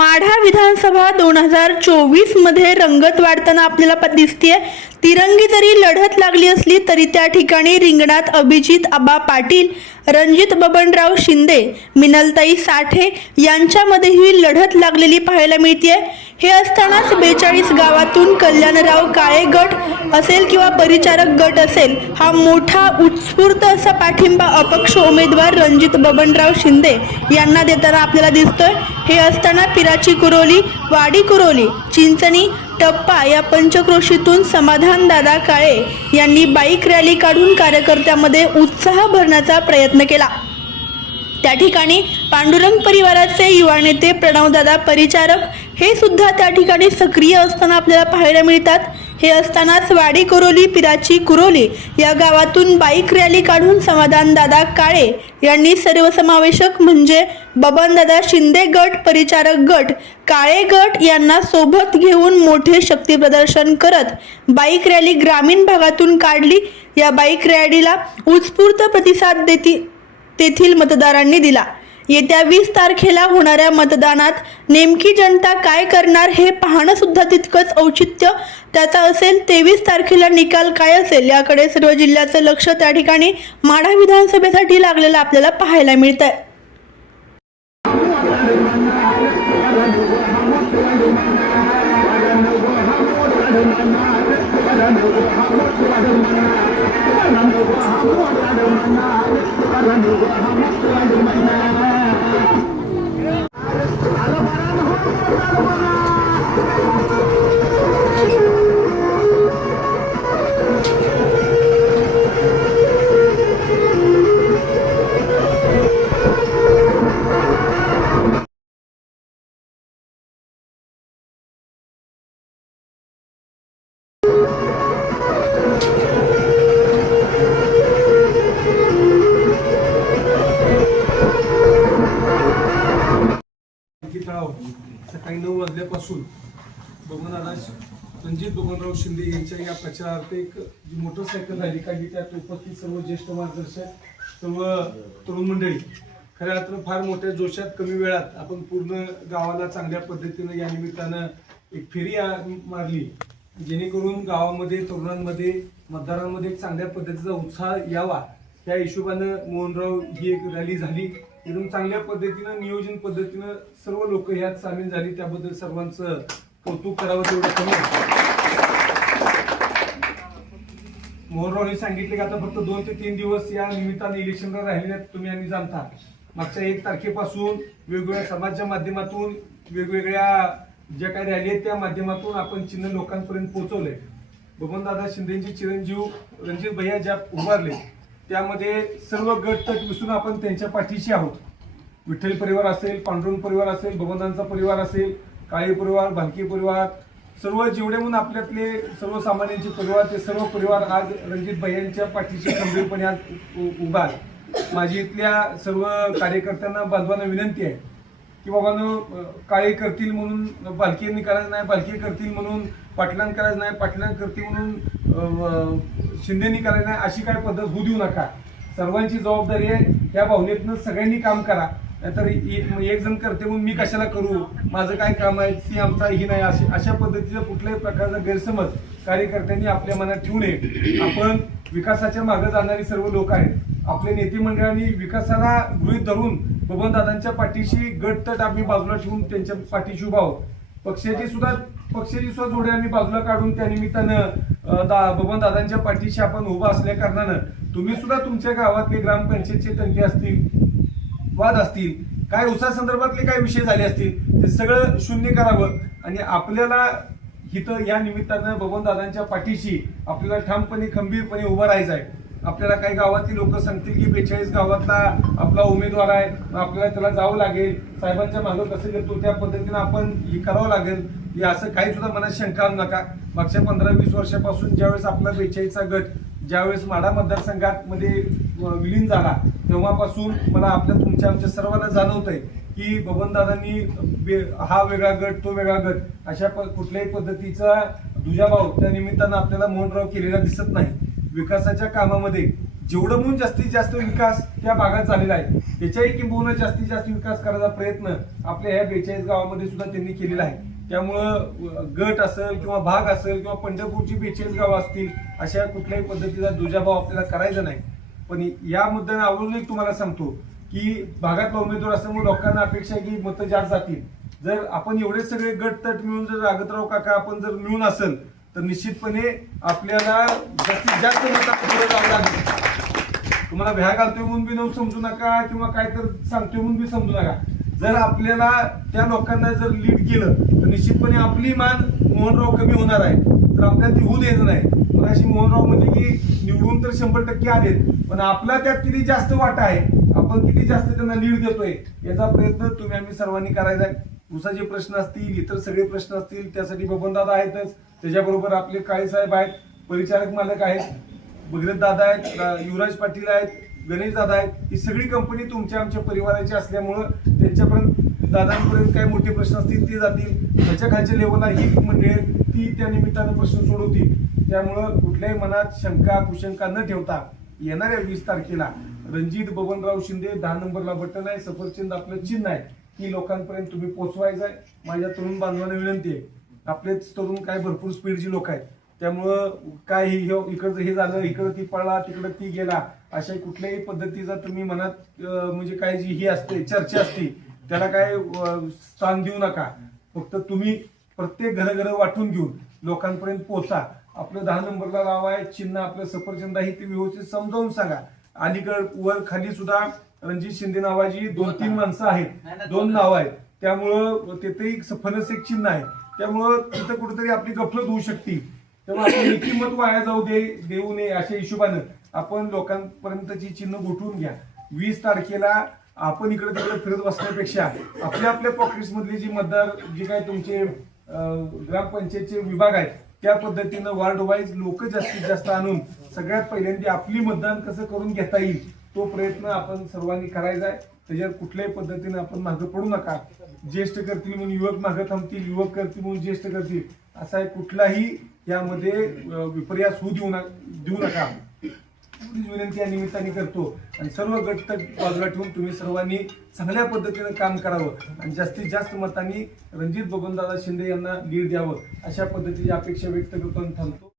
माढा विधानसभा दोन हजार चोवीसमध्ये रंगत वाढताना आपल्याला दिसतीये. तिरंगी जरी लढत लागली असली तरी त्या ठिकाणी रिंगणात अभिजित आबा पाटील रणजित बबनराव शिंदे मिनलताई साठे यांच्यामध्येही लढत लागलेली पाहायला मिळते हे असतानाच बेचाळीस गावातून कल्याणराव काळे गट असेल किंवा परिचारक गट असेल हा मोठा उत्स्फूर्त असा पाठिंबा अपक्ष उमेदवार रणजित बबनराव शिंदे यांना देताना आपल्याला दिसतोय. हे असताना पिराची कुरोली वाडी कुरोली चिंचणी टप्पा या पंचक्रोशीतून समाधान दादा काळे यांनी बाईक रॅली काढून कार्यकर्त्यामध्ये उत्साह भरण्याचा प्रयत्न केला. त्या ठिकाणी पांडुरंग परिवाराचे युवा नेते प्रणवदादा परिचारक हे सुद्धा त्या ठिकाणी सक्रिय असताना आपल्याला पाहायला मिळतात. हे असतानाच वाडी कुरोली पिराची कुरोली या गावातून बाईक रॅली काढून समाधानदादा काळे यांनी सर्वसमावेशक म्हणजे बबनदादा शिंदे गट परिचारक गट काळे गट यांना सोबत घेऊन मोठे शक्ती प्रदर्शन करत बाईक रॅली ग्रामीण भागातून काढली. या बाईक रॅलीला उत्स्फूर्त प्रतिसाद देती तेथील मतदारांनी दिला. येत्या वीस तारखेला होणाऱ्या मतदानात नेमकी जनता काय करणार हे पाहणं सुद्धा तितकंच औचित्य. त्याचा असेल तेवीस तारखेला निकाल काय असेल याकडे सर्व जिल्ह्याचं लक्ष त्या ठिकाणी माढा विधानसभेसाठी लागलेलं आपल्याला पाहायला मिळत आहे पासून. वाजल्यापासून बबनदादा रणजित म्हणजे बबनराव शिंदे यांच्या या प्रचारार्थ एक जी मोटरसायकल रॅली काढली त्यात उपस्थित सर्व ज्येष्ठ मार्गदर्शक सर्व तरुण मंडळी. खऱ्या अर्थानं फार मोठ्या जोशात कमी वेळात आपण पूर्ण गावाला चांगल्या पद्धतीनं या निमित्तानं एक फेरी मारली. जेणेकरून गावामध्ये तरुणांमध्ये मतदारांमध्ये चांगल्या पद्धतीचा उत्साह यावा. त्या हिशोबानं मोहनराव ही एक रॅली झाली. एकदम चांगल्या पद्धतीनं नियोजन पद्धतीनं सर्व लोक ह्यात सामील झाली. त्याबद्दल सर्वांचं कौतुक करावं तेवढं कमी मोहनरावने सांगितले की आता फक्त दोन ते तीन दिवस या निमित्ताने इलेक्शनला राहिले आहेत तुम्ही आणि जाणता मागच्या एक तारखेपासून वेगवेगळ्या समाजच्या माध्यमातून वेगवेगळ्या ज्या काही रॅली आहेत त्या माध्यमातून आपण चिन्ह लोकांपर्यंत पोहोचवलंय. बबनदादा शिंदेचे चिरंजीव रणजित भैया ज्या उभारले त्यामध्ये सर्व गट तट विसरून आपण त्यांच्या पाठीशी आहोत विठ्ठल परिवार असेल पांडुरंग परिवार असेल भगवंतांचा परिवार असेल काळी परिवार भालकी परिवार सर्व जेवढे म्हणून आपल्यातले सर्वसामान्यांचे परिवार ते सर्व परिवार आज रणजित भैयांच्या पाठीशी खंबीरपणे आज उ- उ- उभा आहे. माझी इथल्या सर्व कार्यकर्त्यांना बांधवांना विनंती आहे की बाबांनो काळे करतील म्हणून बालकीयांनी करायचं नाही बालकी करतील म्हणून पाटलां करायचं नाही पाटलां करतील म्हणून शिंदेनी करायचं नाही अशी काय पद्धत होऊ देऊ नका. सर्वांची जबाबदारी आहे या भावनेतनं सगळ्यांनी काम करा. नाहीतर एक जण करते म्हणून मी कशाला करू? माझं काय काम आहे ती आमचा ही नाही अशी अशा पद्धतीचा कुठल्याही प्रकारचा गैरसमज कार्यकर्त्यांनी आपल्या मनात ठेवू नये. आपण विकासाच्या मागे जाणारी सर्व लोक आहेत. आपल्या नेते मंडळांनी विकासाला गृहीत धरून बबनदादांच्या पाठीशी गटतट आम्ही बाजूला ठेवून त्यांच्या पाठीशी उभा आहोत. पक्षाची सुद्धा पक्षाची सुद्धा जोडे आम्ही बाजूला काढून त्या निमित्तानं दा बबनदादांच्या पाठीशी आपण उभा असल्या कारणानं तुम्ही सुद्धा तुमच्या गावातले ग्रामपंचायतचे तंटे असतील वाद असतील काय उसा संदर्भातले काय विषय झाले असतील ते सगळं शून्य करावं. आणि आपल्याला इथं या निमित्तानं बबनदादांच्या पाठीशी आपल्याला ठामपणे खंबीरपणे उभं राहायचं आहे. आपल्याला काही गावातली लोक सांगतील की बेचाळीस गावातला आपला उमेदवार आहे आपल्याला त्याला जावं लागेल. साहेबांच्या मागं कसं करतो त्या पद्धतीनं आपण हे करावं लागेल. हे असं काही सुद्धा मनात शंका आणू नका. मागच्या पंधरा वीस वर्षापासून ज्यावेळेस आपला बेचाळीसचा गट ज्यावेळेस माडा मतदारसंघात मध्ये विलीन झाला तेव्हापासून मला आपल्या तुमच्या आमच्या सर्वांना जाणवतंय की बबनदादांनी बे- हा वेगळा गट तो वेगळा गट अशा प- कुठल्याही पद्धतीचा दुजाभाव त्या निमित्तानं आपल्याला मोहनराव केलेला दिसत नाही. विकासाच्या कामामध्ये जेवढं म्हणून जास्तीत जास्त विकास त्या भागात झालेला आहे त्याच्याही किंबहुना जास्तीत जास्त विकास करायचा प्रयत्न आपल्या ह्या बेचाळीस गावामध्ये सुद्धा त्यांनी केलेला आहे. त्यामुळं गट असेल किंवा भाग असेल किंवा पंढरपूरची बेचाळीस गावं असतील अशा कुठल्याही पद्धतीचा दुजाभाव आपल्याला करायचा नाही. पण या मुद्द्याने आवडून एक तुम्हाला सांगतो की भागातला उमेदवार असल्यामुळे लोकांना अपेक्षा आहे की मतं जास्त जातील. जर आपण एवढे सगळे गट तट मिळून जर रागतराव काका आपण जर मिळून असेल तर निश्चितपणे आपल्याला जास्तीत जास्त मतात पुढे जावं लागेल. तुम्हाला भ्या घालतोय म्हणून बी न समजू नका किंवा काय तर सांगतोय म्हणून बी समजू नका. जर आपल्याला त्या लोकांना जर लीड केलं तर निश्चितपणे आपली मान मोहनराव कमी होणार आहे. तर आपल्याला ती होऊ द्यायचं नाही. मग अशी मोहनराव म्हणजे की निवडून तर शंभर टक्के आलेत पण आपला त्यात किती जास्त वाटा आहे आपण किती जास्त त्यांना लीड देतोय याचा प्रयत्न तुम्ही आम्ही सर्वांनी करायचा आहे. उसाचे प्रश्न असतील इतर सगळे प्रश्न असतील त्यासाठी बबनदादा आहेतच. त्याच्याबरोबर आपले काळे साहेब आहेत परिचारक मालक आहेत भगीरथ दादा आहेत युवराज पाटील आहेत गणेश दादा आहेत ही सगळी कंपनी तुमच्या आमच्या परिवाराची असल्यामुळं त्यांच्यापर्यंत दादांपर्यंत काही मोठे प्रश्न असतील ते जातील. त्याच्या खालच्या लेवलला ही मंडळी ती त्या निमित्तानं प्रश्न सोडवतील. त्यामुळं कुठल्याही मनात शंका कुशंका न ठेवता येणाऱ्या वीस तारखेला रणजित बबनराव शिंदे दहा नंबरला बटन आहे सफरचंद आपलं चिन्ह आहे ही लोकांपर्यंत तुम्ही पोचवायचं आहे. माझ्या तरुण बांधवांना विनंती आहे. आपलेच तरुण काय भरपूर स्पीडची लोक आहेत. त्यामुळं काय हे हे- इकडचं हे झालं इकडं ती पळला तिकडं ती गेला अशा कुठल्याही पद्धतीचा तुम्ही मनात म्हणजे काय जी ही असते चर्चा असते त्याला काय स्थान देऊ नका. फक्त तुम्ही प्रत्येक घरं वाटून घेऊन लोकांपर्यंत पोहोचा. आपलं दहा नंबरला नाव आहे चिन्ह आपलं सफरचंद आहे ते व्यवस्थित समजावून सांगा. अलीकड वर खाली सुद्धा रणजित शिंदे नावाची दोन तीन माणसं आहेत. दोन नाव आहेत. त्यामुळं तिथे एक फणस एक चिन्ह आहे. त्यामुळं तिथं कुठेतरी आपली गफलत होऊ शकते. त्यामुळे आपली किंमत वाया जाऊ दे देऊ नये अशा हिशोबानं आपण लोकांपर्यंतची चिन्ह गोठवून घ्या. वीस तारखेला आपण इकडे तिकडे फिरत बसण्यापेक्षा आपल्या आपल्या पॉकेट्स मधले जे मतदार जे काय तुमचे ग्रामपंचायतचे विभाग आहेत त्या पद्धतीनं वार्ड वाईज लोक जास्तीत जास्त आणून सगळ्यात पहिल्यांदा आपली मतदान कसं करून घेता येईल तो प्रयत्न आपण सर्वांनी करायचा आहे. त्याच्यावर कुठल्याही पद्धतीने आपण मागं पडू नका. ज्येष्ठ करतील म्हणून युवक मागं थांबतील युवक करतील म्हणून ज्येष्ठ करतील. असा एक कुठलाही यामध्ये विपर्यास होऊ देऊ ना देऊ नका. एवढीच विनंती या निमित्ताने करतो. आणि सर्व गट बाजूला ठेवून तुम्ही सर्वांनी चांगल्या पद्धतीनं काम करावं. आणि जास्तीत जास्त मतांनी रणजित बबनदादा शिंदे यांना लीड द्यावं. अशा पद्धतीची अपेक्षा व्यक्त करतो आणि थांबतो.